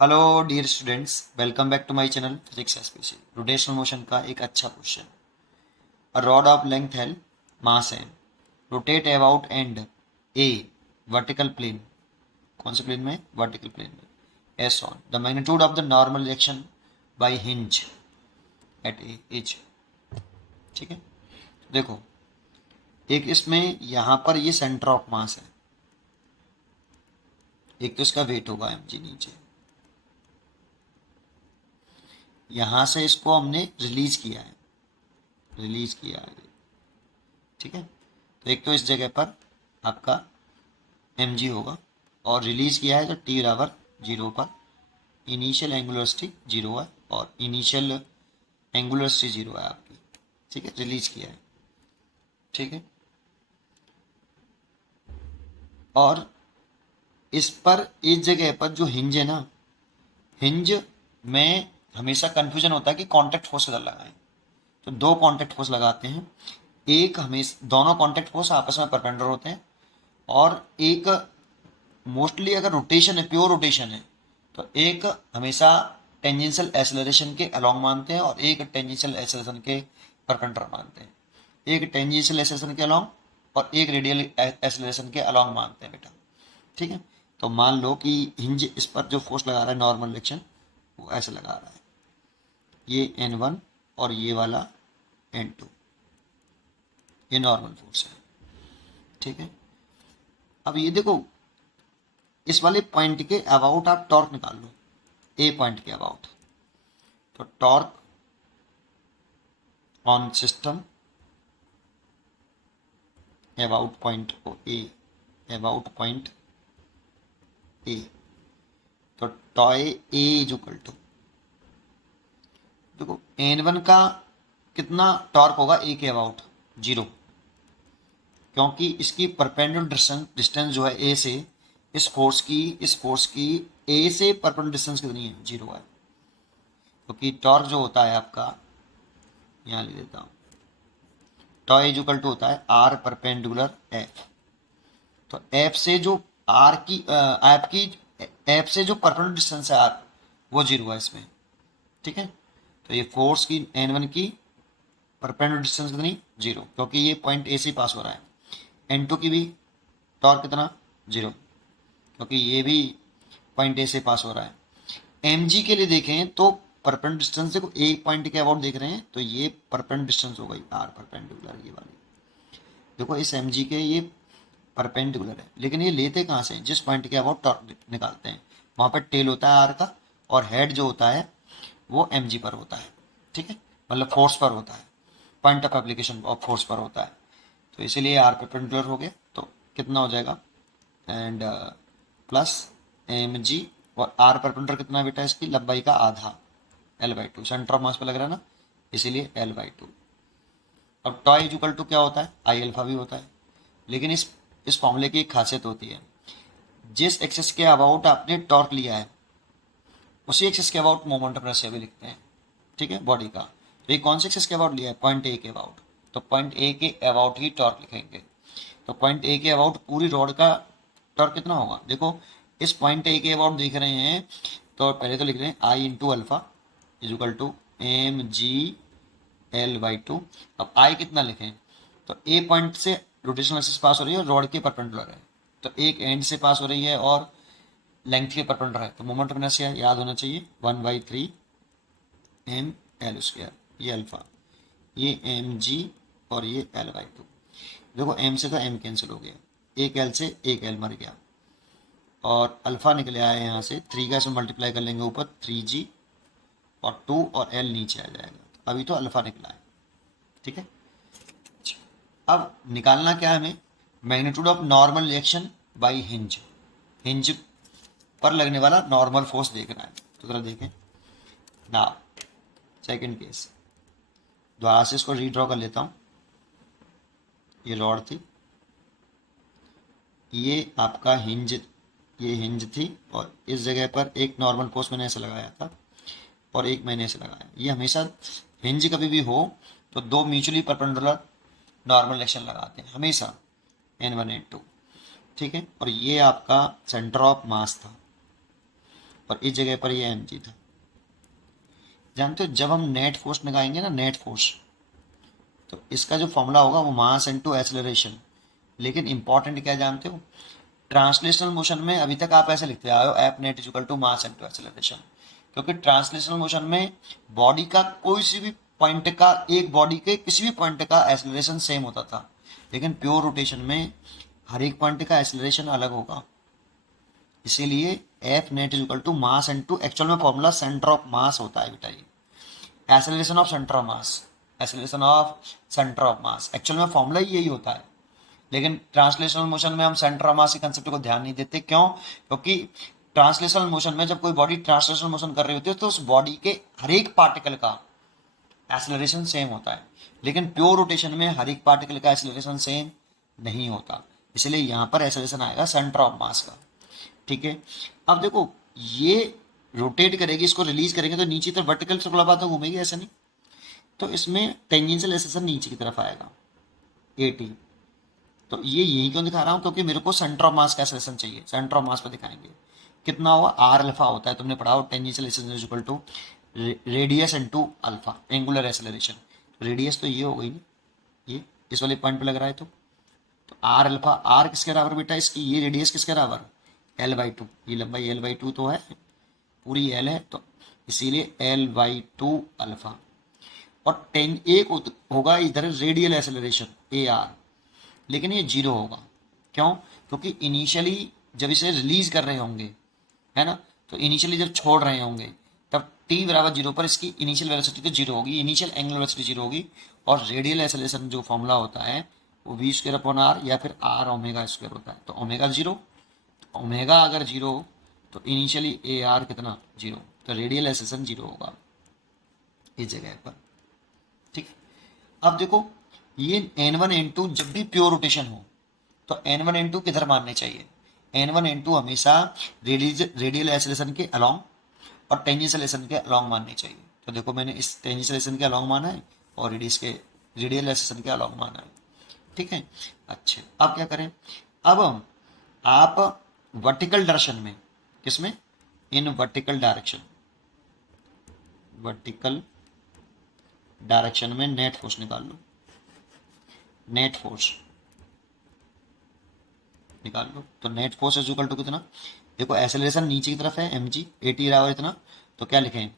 Hello dear students, welcome back to my channel physics SPC. Rotational motion का एक अच्छा question. A rod of length L, mass M, rotate about end a vertical plane. कौन से plane में? Vertical plane में। As on the magnitude of the normal reaction by hinge at a edge. ठीक है, देखो एक इसमें यहाँ पर ये सेंटर ऑफ मास है, एक तो इसका वेट होगा एम जी नीचे, यहाँ से इसको हमने रिलीज किया है, ठीक है। तो एक तो इस जगह पर आपका एम जी होगा और रिलीज किया है तो टी बराबर 0 पर। इनिशियल एंगुलर वेलोसिटी 0 है और इनिशियल एंगुलर वेलोसिटी 0 है आपकी, ठीक है। रिलीज किया है, ठीक है। और इस पर इस जगह पर जो हिंज है ना, हिंज में हमेशा कंफ्यूजन होता है कि कांटेक्ट फोर्स किधर लगाएं। तो दो कांटेक्ट फोर्स लगाते हैं, एक हमेशा दोनों कांटेक्ट फोर्स आपस में परपेंडिकुलर होते हैं, और एक मोस्टली अगर रोटेशन है, प्योर रोटेशन है, तो एक हमेशा टेंजेंशियल एक्सेलरेशन के अलोंग मानते हैं और एक टेंजेंशियल एक्सेलरेशन के परपेंडिकुलर मानते हैं। एक टेंजेंशियल एक्सेलरेशन के अलोंग और एक रेडियल एक्सेलरेशन के अलोंग मानते हैं बेटा, ठीक है। तो मान लो कि हिंज इस पर जो फोर्स लगा रहा है नॉर्मल डायरेक्शन, वो ऐसे लगा रहा है, ये N1 और ये वाला N2, ये नॉर्मल फोर्स है, ठीक है। अब ये देखो, इस वाले पॉइंट के अबाउट आप टॉर्क निकाल लो, ए पॉइंट के अबाउट। तो torque on system about point A, about point A, तो tau A is equal to, देखो N1 का कितना टॉर्क होगा ए के अबाउट? 0, क्योंकि इसकी परपेंडिकुलर डिस्टेंस जो है ए से, इस फोर्स की ए से परपेंडिकुलर डिस्टेंस कितनी है? 0 है। क्योंकि टॉर्क जो होता है आपका, यहाँ लिख देता हूँ, टॉय इज इक्वल टू होता है आर परपेंडिकुलर एफ। तो एफ से जो आर की आपकी एफ से जो परपेंडिकुलर डिस्टेंस है आर, वो 0 है इसमें, ठीक है। तो ये फोर्स की N1 की परपेंडिकुलर डिस्टेंस कितनी? 0, क्योंकि ये पॉइंट ए से पास हो रहा है। N2 की भी टॉर्क कितना? 0, क्योंकि ये भी पॉइंट ए से पास हो रहा है। एम जी के लिए देखें तो परपेंडिकुलर डिस्टेंस, देखो एक पॉइंट के अबाउट देख रहे हैं तो ये परपेंडिकुलर डिस्टेंस हो गई आर परपेंडिकुलर, ये वाली। देखो इस एम जी के ये परपेंडिकुलर है, लेकिन ये लेते कहाँ से? जिस पॉइंट के अबाउट टॉर्क निकालते हैं, वहाँ पर टेल होता है आर का, और हेड जो होता है वो एम जी पर होता है, ठीक है। मतलब फोर्स पर होता है, point of application of force पर होता है। तो इसीलिए आर परपेंडिकुलर हो गया, तो कितना हो जाएगा? एंड प्लस एम जी, और आर परपेंडिकुलर कितना बेटा? इसकी लंबाई का आधा, L/2, सेंटर ऑफ मास पे लग रहा है ना, इसीलिए L/2। अब टॉय इज इक्वल टू क्या होता है? आई अल्फा भी होता है। लेकिन इस फॉर्मूले की एक खासियत होती है, जिस एक्सिस के अबाउट आपने टॉर्क लिया है, उसी एक्सिस के अबाउट मोमेंट ऑफ इनर्शिया भी लिखते हैं, ठीक है, बॉडी का। तो ये कौन से एक्सिस के अबाउट लिया है? पॉइंट ए के अबाउट। तो पॉइंट ए के अबाउट ही टॉर्क लिखेंगे। तो पॉइंट ए के अबाउट पूरी रॉड का टॉर्क कितना होगा? देखो इस पॉइंट ए के अबाउट देख रहे हैं, तो पहले तो लिख रहे हैं I into alpha is equal to M G L/2। अब आई कितना लिखें? तो ए पॉइंट से रोटेशनल एक्सिस पास हो रही है और रॉड के परपेंडिकुलर है, तो एक एंड से पास हो रही है और लेंथ के परपेंडिकुलर है, तो मोमेंट ऑफ इनर्शिया याद होना चाहिए 1/3 m L²। ये अल्फा, ये एम जी, और ये L/2। देखो एम से तो एम कैंसिल हो गया, एक एल से एक एल मर गया, और अल्फा निकले आया यहाँ से 3 का इसमें मल्टीप्लाई कर लेंगे ऊपर 3g, और 2 और एल नीचे आ जाएगा। अभी तो अल्फा निकला है, ठीक है। अब निकालना क्या है हमें? Magnitude of normal reaction by hinge. Hinge पर लगने वाला नॉर्मल फोर्स देखना है। तो जरा देखें ना, सेकंड केस दोबारा से इसको रीड्रॉ कर लेता हूँ। ये रॉड थी, ये आपका हिंज, ये हिंज थी, और इस जगह पर एक नॉर्मल फोर्स मैंने ऐसे लगाया था और एक मैंने ऐसे लगाया। ये हमेशा हिंज कभी भी हो तो दो म्यूचुअली परपेंडिकुलर नॉर्मल रिएक्शन लगाते हैं हमेशा, N1 N2, ठीक है। और ये आपका सेंटर ऑफ मास था, और इस जगह पर ये एम जी था। जानते हो जब हम नेट फोर्स निकालेंगे ना, नेट फोर्स, तो इसका जो फॉर्मूला होगा वो मास इनटू एक्सेलरेशन। लेकिन इंपॉर्टेंट क्या जानते हो, ट्रांसलेशनल मोशन में अभी तक आप ऐसे लिखते आए हो F net is equal to mass into acceleration, क्योंकि ट्रांसलेशनल मोशन में बॉडी का कोई सी भी पॉइंट का, एक बॉडी के किसी भी पॉइंट का एक्सेलरेशन सेम होता था। लेकिन प्योर रोटेशन में हर एक पॉइंट का एक्सेलरेशन अलग होगा। इसीलिए F net is equal to mass into, actual में फॉर्मूला सेंटर ऑफ मास होता है बेटा, ये acceleration of centre of mass, acceleration of centre of mass, actual में फॉर्मूला यही होता है। लेकिन ट्रांसलेशनल मोशन में हम सेंटर ऑफ मास के कंसेप्ट को ध्यान नहीं देते। क्यों? क्योंकि ट्रांसलेशनल मोशन में जब कोई बॉडी ट्रांसलेशनल मोशन कर रही होती है तो उस बॉडी के हर एक पार्टिकल का एक्सेलरेशन सेम होता है। लेकिन प्योर रोटेशन में हर एक पार्टिकल का एक्सेलरेशन सेम नहीं होता, इसलिए यहाँ पर एक्सेलरेशन आएगा सेंटर ऑफ मास का। ठीक है, अब देखो ये रोटेट करेगी, इसको रिलीज करेंगे तो नीचे तरफ वर्टिकल सर्कुलर पाथ घूमेगी, ऐसा नहीं, तो इसमें टेंजेंशियल एक्सेलरेशन नीचे की तरफ आएगा AT। तो ये यही क्यों दिखा रहा हूँ, क्योंकि मेरे को सेंटर ऑफ मास का एक्सेलरेशन चाहिए। सेंटर ऑफ मास पर दिखाएंगे कितना होगा, आर अल्फा होता है, तुमने पढ़ा हो tangential acceleration is equal to radius into alpha, angular acceleration. Radius तो ये हो गई ना, ये इस वाले पॉइंट पे लग रहा है, तो आर अल्फा, आर किसके बराबर बेटा इसकी, ये रेडियस किसके बराबर, L/2, ये लंबाई L/2 तो है, पूरी L है, तो इसीलिए L/2 अल्फा। और टेन एक होगा इधर रेडियल एक्सेलरेशन AR, लेकिन ये 0 होगा। क्यों? क्योंकि इनिशियली जब इसे रिलीज कर रहे होंगे, है ना, तो इनिशियली जब छोड़ रहे होंगे तब t बराबर 0 पर इसकी इनिशियल वेलोसिटी तो 0 होगी, इनिशियल एंगुलर वेलोसिटी 0 होगी, और रेडियल एक्सेलरेशन जो फॉर्मूला होता है वो v²/r या फिर r ओमेगा² होता है। तो ओमेगा 0, ओमेगा अगर 0 तो इनिशियली AR कितना 0, तो रेडियल एक्सेलरेशन 0 होगा इस जगह पर। ठीक, अब देखो ये N1 N2 जब भी प्योर रोटेशन हो तो N1 N2 किधर मानने चाहिए, N1 N2 हमेशा रेडियल एक्सेलरेशन के अलोंग और टेंजेंशियल एक्सेलरेशन के अलोंग मानने चाहिए। तो देखो मैंने इस टेंजेंशियल एक्सेलरेशन के अलोंग माना है और रेडियल एक्सेलरेशन के अलोंग माना है। ठीक है, अच्छा अब क्या करें, अब आप वर्टिकल डायरेक्शन में, किसमें, in vertical direction, vertical direction में नेट फोर्स निकाल लो, नेट फोर्स निकाल लो। तो net force is equal to कितना, देखो एक्सेलरेशन नीचे की तरफ है mg, AT बराबर इतना, तो क्या लिखें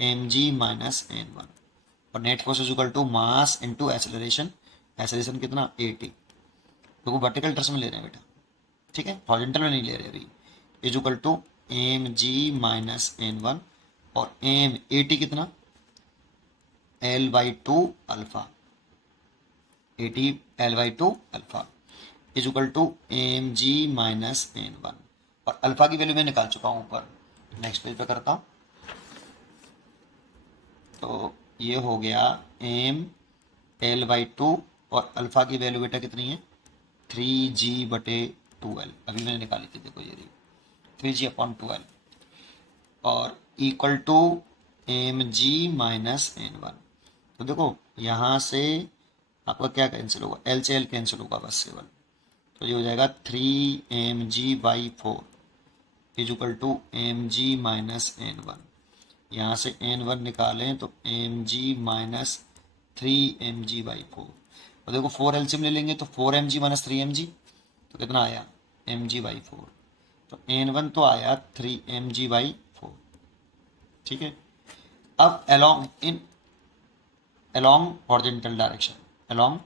mg माइनस n1, और net force is equal to mass into acceleration, acceleration कितना AT, देखो वर्टिकल डायरेक्शन में ले रहे हैं बेटा, ठीक है, हॉरिजॉन्टल में नहीं ले रहे अभी, is equal to mg minus n1, और AT कितना L/2 alpha, AT L/2 alpha is equal to mg minus n1, और अल्फा की वैल्यू मैं निकाल चुका हूँ ऊपर। नेक्स्ट पेज पे करता हूँ, तो ये हो गया m L/2, और अल्फा की वैल्यू बेटा कितनी है 3g/12, अभी मैंने निकाली थी, देखो ये 3g/12, और equal to mg minus n1। तो देखो यहाँ से आपका क्या कैंसिल होगा, L से L कैंसिल होगा बस केवल, तो ये हो जाएगा 3mg/4 is equal to mg minus n1। यहाँ से n1 निकालें तो mg माइनस 3mg/4, और देखो 4 एलसीएम ले लेंगे तो 4mg माइनस 3mg, तो कितना आया mg/4, तो n1 तो आया 3mg/4। ठीक है, अब along horizontal direction, along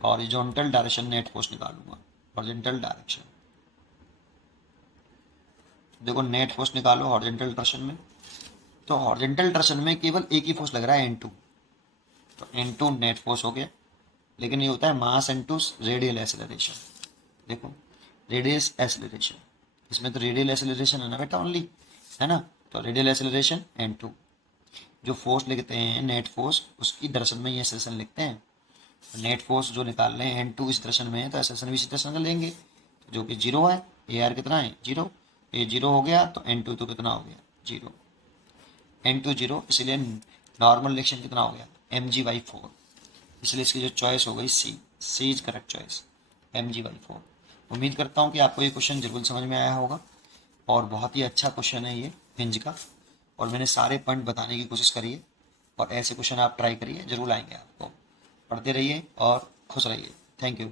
horizontal direction net force निकालूंगा, हॉरिजॉन्टल डायरेक्शन, देखो नेट फोर्स निकालो हॉरिजॉन्टल डायरेक्शन में, तो हॉरिजॉन्टल डायरेक्शन में केवल एक ही फोर्स लग रहा है N2, तो N2 नेट फोर्स हो गया, लेकिन ये होता है मास इनटू रेडियल एक्सेलरेशन। देखो रेडियस एक्सेलरेशन, इसमें तो रेडियल एक्सेलरेशन है ना बेटा ओनली, है ना, तो रेडियल एक्सेलरेशन N2, जो फोर्स लिखते हैं नेट फोर्स उसकी डायरेक्शन में ये एक्सेलरेशन लिखते हैं। नेट फोर्स जो निकाल रहे हैं N2 इस डायरेक्शन में है तो एक्सेलरेशन भी इसी डायरेक्शन का लेंगे, तो जो कि 0 है, AR कितना है 0, ये 0 हो गया, तो N2 तो कितना हो गया 0, N2 0, इसलिए नॉर्मल रिएक्शन कितना हो गया mg/4, इसलिए इसकी जो चॉइस हो गई सी इज करेक्ट चॉइस, mg/4। उम्मीद करता हूँ कि आपको ये क्वेश्चन जरूर समझ में आया होगा। और बहुत ही अच्छा क्वेश्चन है ये हिंज का, और मैंने सारे पॉइंट बताने की कोशिश करी है, और ऐसे क्वेश्चन आप ट्राई करिए, जरूर आएंगे आपको। पढ़ते रहिए और खुश रहिए। Thank you.